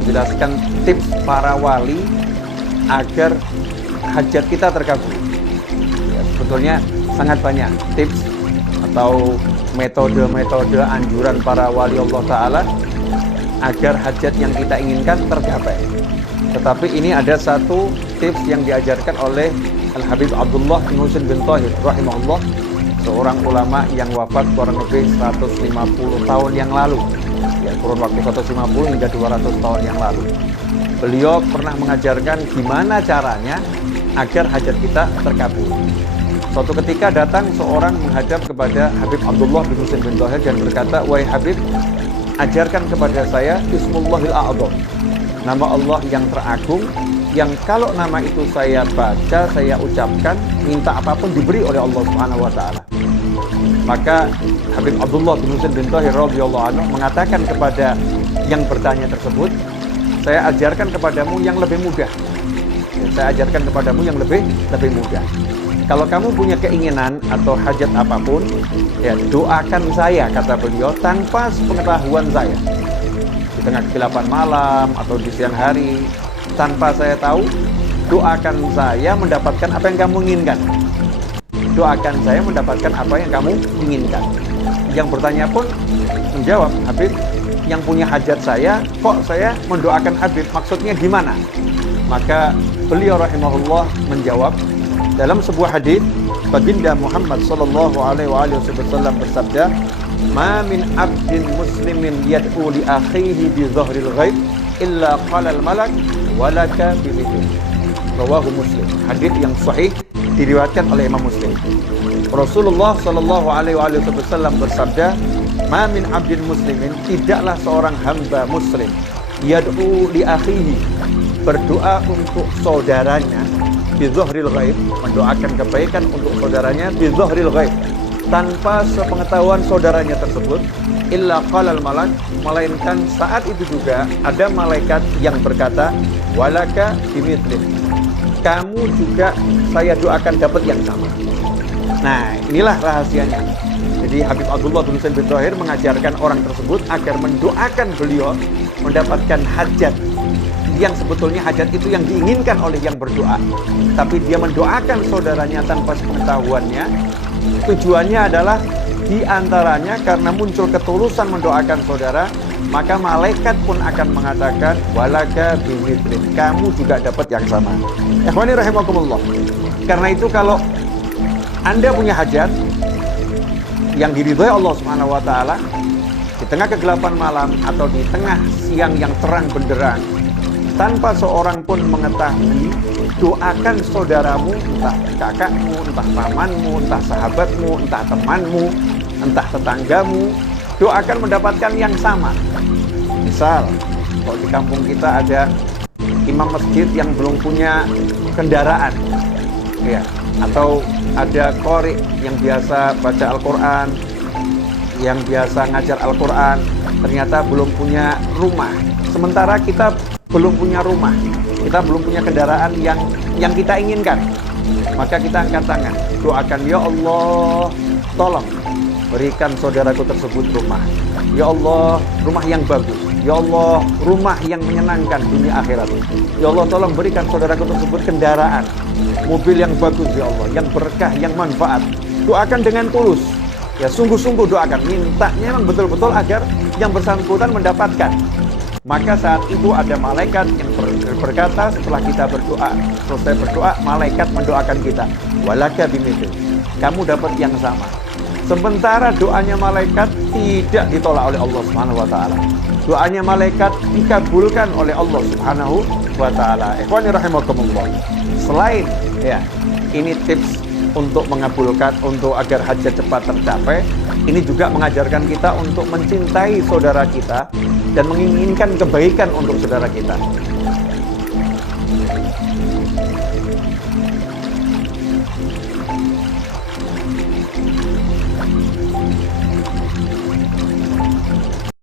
Menjelaskan tips para wali agar hajat kita terkabul. Ya, sebetulnya sangat banyak tips atau metode-metode anjuran para wali Allah Ta'ala agar hajat yang kita inginkan tergapai. Tetapi ini ada satu tips yang diajarkan oleh Al-Habib Abdullah bin Husain bin Thahir rahimahullah, seorang ulama yang wafat kurang lebih 150 tahun yang lalu. Ya, kurun waktu 150 hingga 200 tahun yang lalu. Beliau pernah mengajarkan gimana caranya agar hajat kita terkabul. Suatu ketika datang seorang menghadap kepada Habib Abdullah bin Husain bin Thahir dan berkata, "Wahai Habib, ajarkan kepada saya Ismullahil A'zam, nama Allah yang teragung, yang kalau nama itu saya baca, saya ucapkan, minta apapun diberi oleh Allah Subhanahu wa Ta'ala." Maka Habib Abdullah bin Husain bin Thahir radhiyallahu anhu mengatakan kepada yang bertanya tersebut, "Saya ajarkan kepadamu yang lebih mudah. Saya ajarkan kepadamu yang lebih mudah. Kalau kamu punya keinginan atau hajat apapun, ya doakan saya," kata beliau, "tanpa sepengetahuan saya. Di tengah kegelapan malam atau di siang hari, tanpa saya tahu, doakan saya mendapatkan apa yang kamu inginkan. Doakan saya mendapatkan apa yang kamu inginkan." Yang bertanya pun menjawab, "Habib, yang punya hajat saya, kok saya mendoakan Habib? Maksudnya gimana?" Maka beliau rahimahullah menjawab, dalam sebuah hadis baginda Muhammad sallallahu alaihi wasallam bersabda, "Ma min abdin muslimin yad'u li akhihi bi dhahril ghaib illa qala al malak walaka bi mithli." Rawahu Muslim. Hadis yang sahih diriwayatkan oleh Imam Muslim. Rasulullah sallallahu alaihi wasallam bersabda, "Ma min abdin muslimin," tidaklah seorang hamba muslim, yad'u li akhihi, berdoa untuk saudaranya, bizzahril ghaib, mendoakan kebaikan untuk saudaranya, bizzahril ghaib, tanpa sepengetahuan saudaranya tersebut, illa qalal malak, melainkan saat itu juga ada malaikat yang berkata, walaka bimithli, kamu juga saya doakan dapat yang sama. Nah, inilah rahasianya. Jadi Habib Abdullah bin Husain bin Thahir mengajarkan orang tersebut agar mendoakan beliau mendapatkan hajat yang sebetulnya hajat itu yang diinginkan oleh yang berdoa, tapi dia mendoakan saudaranya tanpa sepengetahuannya. Tujuannya adalah diantaranya karena muncul ketulusan mendoakan saudara, maka malaikat pun akan mengatakan walaka bimithli, kamu juga dapat yang sama. Ikhwani rahimakumullah. Karena itu kalau Anda punya hajat yang diridhai Allah Subhanahu wa taala di tengah kegelapan malam atau di tengah siang yang terang benderang, tanpa seorang pun mengetahui, doakan saudaramu, entah kakakmu, entah pamanmu, entah sahabatmu, entah temanmu, entah tetanggamu, doakan mendapatkan yang sama. Misal, kalau di kampung kita ada imam masjid yang belum punya kendaraan, ya, atau ada qori yang biasa baca Al-Quran, yang biasa ngajar Al-Quran, ternyata belum punya rumah. Sementara kita belum punya rumah, kita belum punya kendaraan yang kita inginkan, maka kita angkat tangan, doakan, ya Allah, tolong berikan saudaraku tersebut rumah. Ya Allah, rumah yang bagus. Ya Allah, rumah yang menyenangkan dunia akhirat. Ya Allah, tolong berikan saudaraku tersebut kendaraan, mobil yang bagus, ya Allah, yang berkah, yang manfaat. Doakan dengan tulus, ya, sungguh-sungguh doakan, mintanya memang betul-betul agar yang bersangkutan mendapatkan. Maka saat itu ada malaikat yang berkata setelah kita berdoa, selesai berdoa, malaikat mendoakan kita, walaka bimithli, kamu dapat yang sama. Sementara doanya malaikat tidak ditolak oleh Allah Subhanahu wa taala. Doanya malaikat dikabulkan oleh Allah Subhanahu wa taala. Ikhwani rahimakumullah. Selain ya, ini tips untuk mengabulkan, untuk agar hajat cepat tercapai, ini juga mengajarkan kita untuk mencintai saudara kita dan menginginkan kebaikan untuk saudara kita.